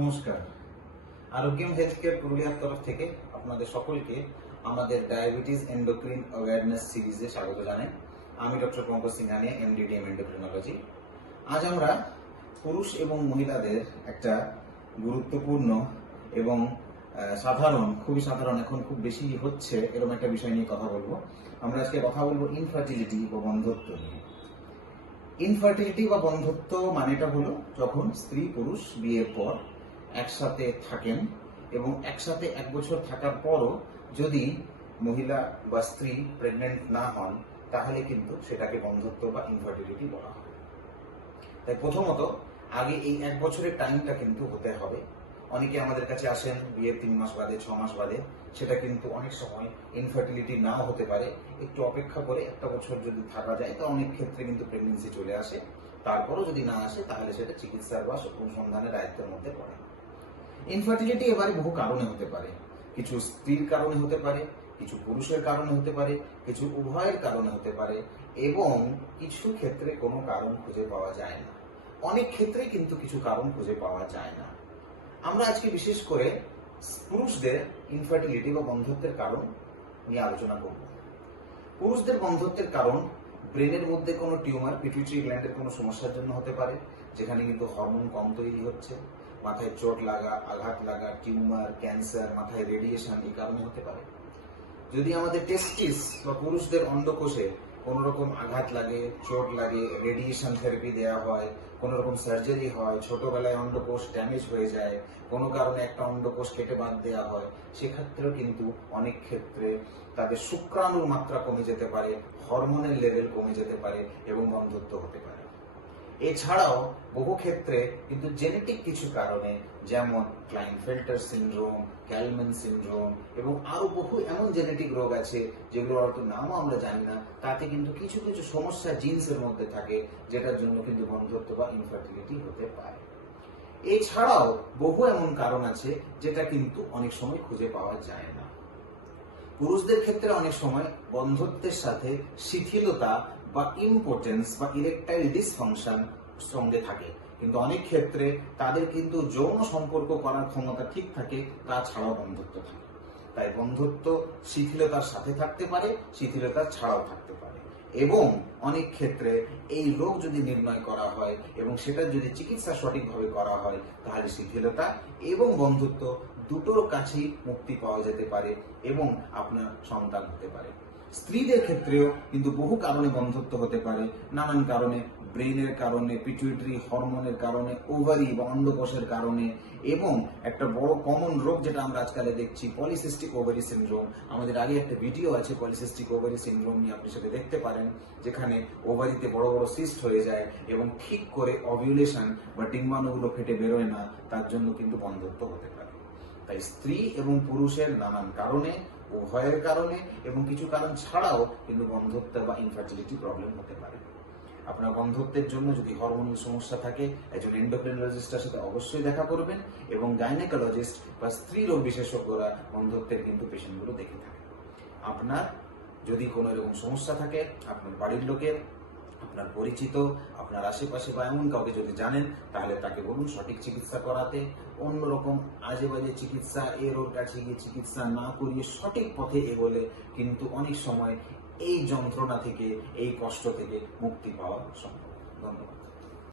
নমস্কার। Arogyam health care পুরুলিয়ার তরফ থেকে আপনাদের সকলকে আমাদের ডায়াবেটিস এন্ডোক্রিন অ্যাওয়ারনেস সিরিজে স্বাগত জানাই। আমি doctor Pankaj Singhania, MDDM endocrinology. আজ আমরা পুরুষ এবং মহিলাদের একটা গুরুত্বপূর্ণ এবং খুবই সাধারণ, এখন খুব বেশি হচ্ছে এরকম একটা বিষয় নিয়ে কথা বলবো। আমরা আজকে কথা বলবো ইনফার্টিলিটি বা বন্ধ্যত্ব নিয়ে। ইনফার্টিলিটি বা বন্ধ্যত্ব মানেটা হলো যখন স্ত্রী পুরুষ বিয়ের পর একসাথে থাকেন এবং একসাথে 1 বছর থাকার পরও যদি মহিলা বা স্ত্রী প্রেগনেন্ট না হন, তাহলে কিন্তু সেটাকে বন্ধ্যত্ব বা ইনফার্টিলিটি বলা হয়। তাই প্রথমত আগে এই 1 বছরের টাইমটা কিন্তু হতে হবে। অনেকে আমাদের কাছে আসেন বিয়ের 3 মাস বাদে, 6 মাস বাদে, সেটা কিন্তু অনেক সময় ইনফার্টিলিটি নাও হতে পারে। একটু অপেক্ষা করে 1 বছর যদি থাকা যায় তো অনেক ক্ষেত্রে কিন্তু প্রেগনেন্সি চলে আসে। তারপরও যদি না আসে তাহলে সেটা চিকিৎসার বা অনুসন্ধানের দায়িত্বের মধ্যে পড়ে। ইনফার্টিলিটি এবারে বহু কারণে হতে পারে। কিছু স্ত্রীর কারণে হতে পারে, কিছু পুরুষের কারণে হতে পারে, কিছু উভয়ের কারণে হতে পারে এবং কিছু ক্ষেত্রে কোনো কারণ খুঁজে পাওয়া যায় না। অনেক ক্ষেত্রে কিন্তু কিছু কারণ খুঁজে পাওয়া যায় না। আমরা আজকে বিশেষ করে পুরুষদের ইনফার্টিলিটি বা বন্ধ্যত্বের কারণ নিয়ে আলোচনা করব। পুরুষদের বন্ধ্যত্বের কারণ ব্রেনের মধ্যে কোনো টিউমার, পিটুইটারি গ্ল্যান্ডের কোনো সমস্যার জন্য হতে পারে, যেখানে কিন্তু হরমোন কম তৈরি হচ্ছে। মাথায় চোট লাগা, আঘাত লাগা, টিউমার, ক্যান্সার, মাথায় রেডিয়েশন, এই কারণে হতে পারে। যদি আমাদের টেস্টিস বা পুরুষদের অন্ডকোষে কোনো রকম আঘাত লাগে, চোট লাগে, রেডিয়েশন থেরাপি দেওয়া হয়, কোনো রকম সার্জারি হয়, ছোটবেলায় অন্ডকোষ ড্যামেজ হয়ে যায়, কোনো কারণে একটা অন্ডকোষ কেটে বাদ দেওয়া হয়, সেক্ষেত্রেও কিন্তু অনেক ক্ষেত্রে তাদের শুক্রাণুর মাত্রা কমে যেতে পারে, হরমোনের লেভেল কমে যেতে পারে এবং বন্ধ্যত্ব হতে পারে। এছাড়াও বহু ক্ষেত্রে কিন্তু জেনেটিক কিছু কারণে, যেমন ক্লাইনফেল্টার সিনড্রোম, ক্যালম্যান সিনড্রোম এবং আরো বহু এমন জেনেটিক রোগ আছে যেগুলোর হয়তো নামও আমরা জানি না, তাতে কিন্তু কিছু কিছু সমস্যা জিনসের মধ্যে থাকে, যেটার জন্য কিন্তু বন্ধ্যত্ব বা ইনফার্টিলিটি হতে পারে। এছাড়াও বহু এমন কারণ আছে যেটা কিন্তু অনেক সময় খুঁজে পাওয়া যায় না। পুরুষদের ক্ষেত্রে অনেক সময় বন্ধ্যত্বের সাথে শিথিলতা বা ইম্পোটেন্স বা ইরেকটাইল ডিসফাংশন সঙ্গে থাকে, কিন্তু অনেক ক্ষেত্রে তাদের কিন্তু যৌন সম্পর্ক করার ক্ষমতা ঠিক থাকে, তাছাড়াও বন্ধ্যত্ব থাকে। তাই বন্ধ্যত্ব শিথিলতার সাথে থাকতে পারে, শিথিলতার ছাড়াও থাকতে পারে এবং অনেক ক্ষেত্রে এই রোগ যদি নির্ণয় করা হয় এবং সেটার যদি চিকিৎসা সঠিকভাবে করা হয়, তাহলে শিথিলতা এবং বন্ধ্যত্ব দুটোর কাছেই মুক্তি পাওয়া যেতে পারে এবং আপনার সন্তান হতে পারে। স্ত্রীদের ক্ষেত্রেও কিন্তু বহু কারণে বন্ধ্যত্ব হতে পারে, নানান কারণে, ব্রেনের কারণে, পিটুইটারি হরমোনের কারণে, ওভারি বা অন্ডকোষের কারণে এবং একটা বড় কমন রোগ যেটা আমরা আজকাল দেখছি, পলিসিস্টিক ওভারি সিনড্রোম। আমাদের আগে একটা ভিডিও আছে পলিসিস্টিক ওভারি সিনড্রোম নিয়ে, আপনি সেটা দেখতে পারেন, যেখানে ওভারিতে বড় বড় সিস্ট হয়ে যায় এবং ঠিক করে অভিউলেশন বা ডিম্বাণুগুলো ফেটে বেরোয় না, তার জন্য কিন্তু বন্ধ্যত্ব হতে পারে। তাই স্ত্রী এবং পুরুষের নানান কারণে, উভয়ের কারণে এবং কিছু কারণ ছাড়াও কিন্তু বন্ধ্যত্ব বা ইনফার্টিলিটি প্রবলেম হতে পারে। আপনার বন্ধ্যত্বের জন্য যদি হরমোনাল সমস্যা থাকে, একজন এন্ডোক্রিনোলজিস্টের সাথে অবশ্যই দেখা করবেন এবং গাইনেকোলজিস্ট বা স্ত্রী রোগ বিশেষজ্ঞরা বন্ধ্যত্বের কিন্তু পেশেন্টগুলো দেখে থাকে। আপনার যদি কোনো এরকম সমস্যা থাকে, আপনার বাড়ির লোকের, আপনার পরিচিত, আপনার আশেপাশে বা এমন কাউকে যদি জানেন, তাহলে তাকে বলুন সঠিক চিকিৎসা করাতে। অন্যরকম আজে বাজে চিকিৎসা, এর ওর কাছে গিয়ে চিকিৎসা না করিয়ে সঠিক পথে এগোলে কিন্তু অনেক সময় এই যন্ত্রণা থেকে, এই কষ্ট থেকে মুক্তি পাওয়া সম্ভব। ধন্যবাদ।